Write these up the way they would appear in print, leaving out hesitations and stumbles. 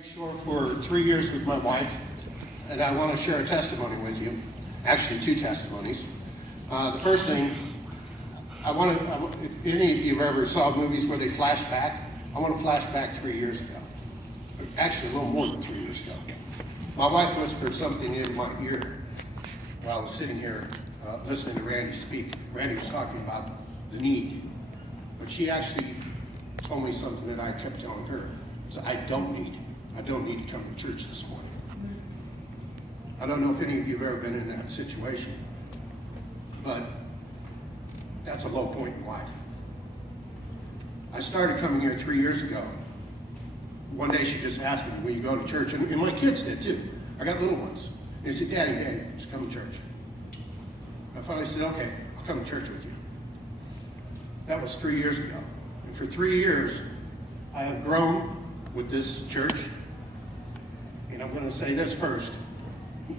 Lakeshore for 3 years with my wife, and I want to share a testimony with you. Actually, two testimonies. The first thing, if any of you ever saw movies where they flash back, I want to flash back 3 years ago. Actually, a little more than 3 years ago. My wife whispered something in my ear while I was sitting here listening to Randy speak. Randy was talking about the need, but she actually told me something that I kept telling her. So I don't need to come to church this morning. I don't know if any of you have ever been in that situation, but that's a low point in life. I started coming here 3 years ago. One day she just asked me, will you go to church? And my kids did too. I got little ones. And they said, Daddy, just come to church. I finally said, okay, I'll come to church with you. That was 3 years ago. And for 3 years, I have grown with this church. And I'm going to say this first,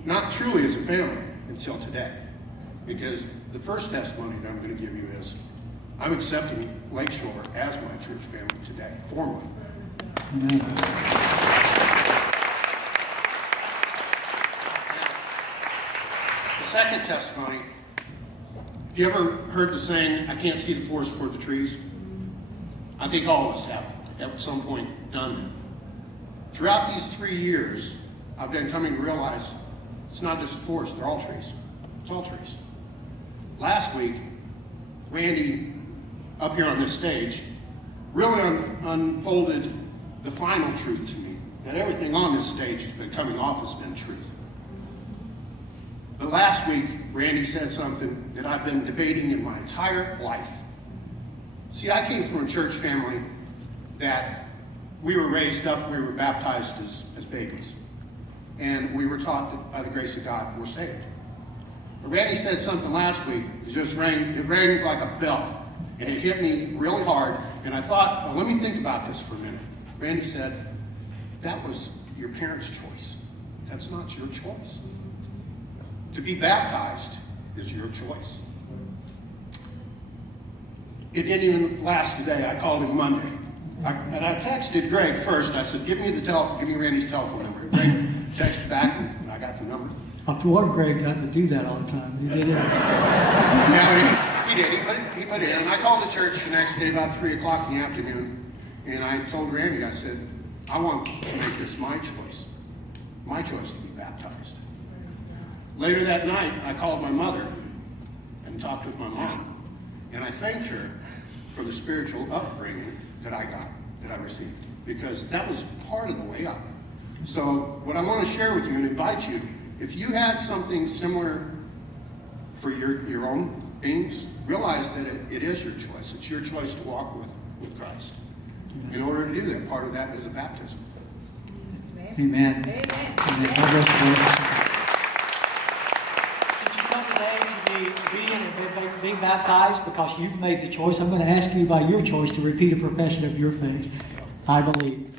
not truly as a family until today. Because the first testimony that I'm going to give you is, I'm accepting Lakeshore as my church family today, formally. The second testimony, have you ever heard the saying, I can't see the forest for the trees? I think all of us have at some point done that. Throughout these 3 years, I've been coming to realize it's not just a forest, they're all trees. It's all trees. Last week, Randy, up here on this stage, really unfolded the final truth to me, that everything on this stage has been coming off has been truth. But last week, Randy said something that I've been debating in my entire life. See, I came from a church family that we were raised up, we were baptized as babies. And we were taught that by the grace of God, we're saved. But Randy said something last week, it rang like a bell. And it hit me really hard. And I thought, well, let me think about this for a minute. Randy said, that was your parents' choice. That's not your choice. To be baptized is your choice. It didn't even last today. I called him Monday. And I texted Greg first. I said, give me Randy's telephone number. Greg texted back, and I got the number. After what, Greg got to do that all the time. He did it. Yeah, he did. He put it in. And I called the church the next day about 3 o'clock in the afternoon. And I told Randy, I said, I want to make this my choice. My choice to be baptized. Later that night, I called my mother and talked with my mom. And I thanked her for the spiritual upbringing that I received. Because that was part of the way up. So what I want to share with you and invite you, if you had something similar for your own beings, realize that it is your choice. It's your choice to walk with Christ. In order to do that, part of that is a baptism. Amen. Amen. Since you come today to be obedient and being baptized because you've made the choice, I'm going to ask you by your choice to repeat a profession of your faith. I believe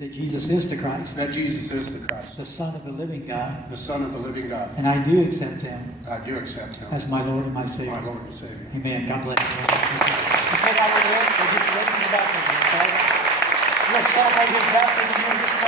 that Jesus is the Christ. That Jesus is the Christ. The Son of the living God. The Son of the living God. And I do accept Him. I do accept Him. As my Lord and my Savior. My Lord and Savior. Amen. God bless you. Let's head out over there. We'll get ready for the baptism, okay? Let's celebrate His baptism here.